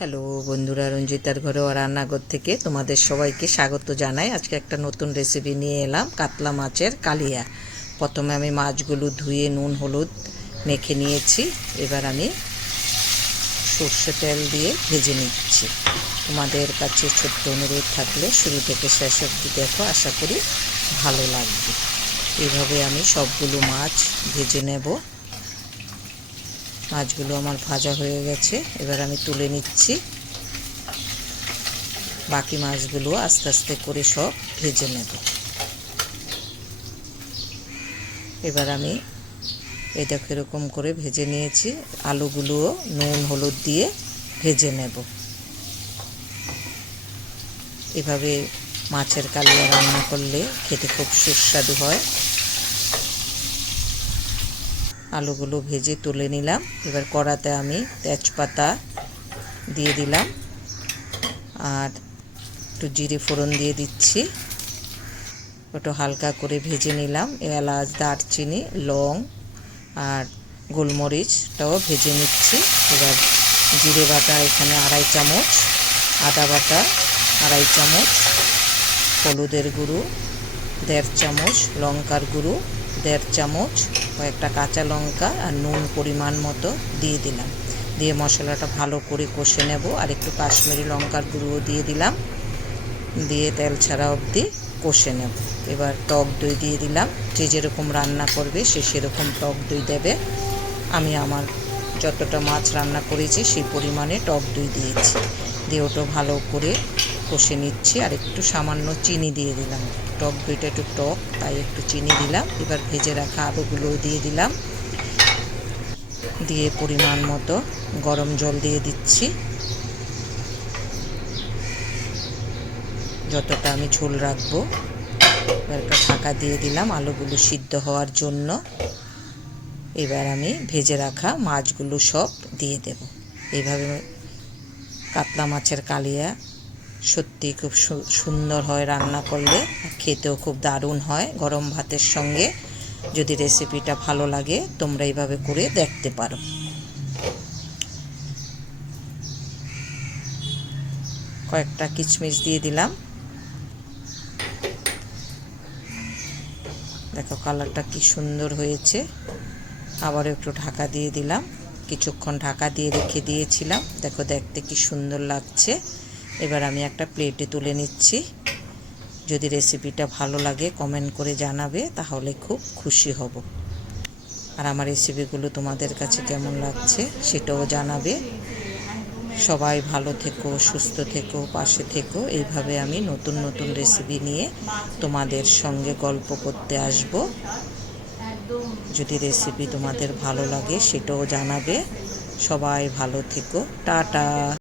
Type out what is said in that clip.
Hello বন্ধুরা, রঞ্জিতার ঘরোয়া রান্নাঘর থেকে তোমাদের সবাইকে স্বাগত জানাই। আজকে একটা নতুন রেসিপি নিয়ে এলাম, কাতলা মাছের কালিয়া। প্রথমে আমি মাছগুলো ধুয়ে নুন হলুদ মেখে নিয়েছি। এবার আমি সর্ষে তেল দিয়ে ভেজে নিচ্ছি। তোমাদের কাছে ছোট্ট অনুরোধ থাকলে শুরু থেকে শেষ অবধি দেখো, আশা করি ভালো লাগবে। এইভাবে আমি সবগুলো মাছ ভেজে নেব। মাছগুলো আমার ভাজা হয়ে গেছে, এবার আমি তুলে নিচ্ছি। বাকি মাছগুলো আস্তে আস্তে করে সব ভেজে নেব। এবার আমি এটা এরকম করে ভেজে নিয়েছি। আলুগুলোও নুন হলুদ দিয়ে ভেজে নেব। এভাবে মাছের কালিয়া রান্না করলে খেতে খুব সুস্বাদু হয়। আলুগুলো ভেজে তুলে নিলাম। এবার কড়াতে আমি তেজপাতা দিয়ে দিলাম আর একটু জিরে ফোড়ন দিয়ে দিচ্ছি। ওটা হালকা করে ভেজে নিলাম। এলাচ, দারচিনি, লং আর গোলমরিচটাও ভেজে নিচ্ছি। এবার জিরে বাটা এখানে 2.5 চামচ, আদা বাটা 2.5 চামচ, হলুদের গুঁড়ো 1.5 চামচ, লঙ্কার গুঁড়ো 1.5 চামচ, কয়েকটা কাঁচা লঙ্কা আর নুন পরিমাণ মতো দিয়ে দিলাম। দিয়ে মশলাটা ভালো করে কষে নেব। আর একটু কাশ্মীরি লঙ্কার গুঁড়ো দিয়ে দিলাম। দিয়ে তেল ছাড়া অবধি কষে নেব। এবার টক দই দিয়ে দিলাম। যে যেরকম রান্না করবে সে সেরকম টক দই দেবে। আমি আমার যতটা মাছ রান্না করেছি সেই পরিমাণে টক দই দিয়েছি। দিয়ে ওটা ভালো করে কষে নিচ্ছি। আর একটু সামান্য চিনি দিয়ে দিলাম। টক দইটা একটু টক, তাই একটু চিনি দিলাম। এবার ভেজে রাখা আলুগুলোও দিয়ে দিলাম। দিয়ে পরিমাণ মতো গরম জল দিয়ে দিচ্ছি। যতটা আমি ঝোল রাখবো। এবার একটা ঢাকা দিয়ে দিলাম আলুগুলো সিদ্ধ হওয়ার জন্য। এবার আমি ভেজে রাখা মাছগুলো সব দিয়ে দেব। এইভাবে কাতলা মাছের কালিয়া সত্যি খুব সুন্দর হয় রান্না করলে, খেতেও খুব দারুণ হয় গরম ভাতের সঙ্গে। যদি রেসিপিটা ভালো লাগে তোমরা এইভাবে করে দেখতে পারো। কয়েকটা কিশমিশ দিয়ে দিলাম। দেখো কালারটা কি সুন্দর হয়েছে। আবার একটু ঢাকা দিয়ে দিলাম। কিছুক্ষণ ঢাকা দিয়ে রেখে দিয়েছিলাম। দেখো দেখতে কি সুন্দর লাগছে। এবার আমি একটা প্লেটে তুলে নিচ্ছি। যদি রেসিপিটা ভালো লাগে কমেন্ট করে জানাবে, তাহলে খুব খুশি হব। আর আমার রেসিপিগুলো তোমাদের কাছে কেমন লাগছে সেটাও জানাবে। সবাই ভালো থেকো, সুস্থ থেকো, পাশে থেকো। এইভাবে আমি নতুন নতুন রেসিপি নিয়ে তোমাদের সঙ্গে গল্প করতে আসব। যদি রেসিপি তোমাদের ভালো লাগে সেটাও জানাবে। সবাই ভালো থেকো। টাটা।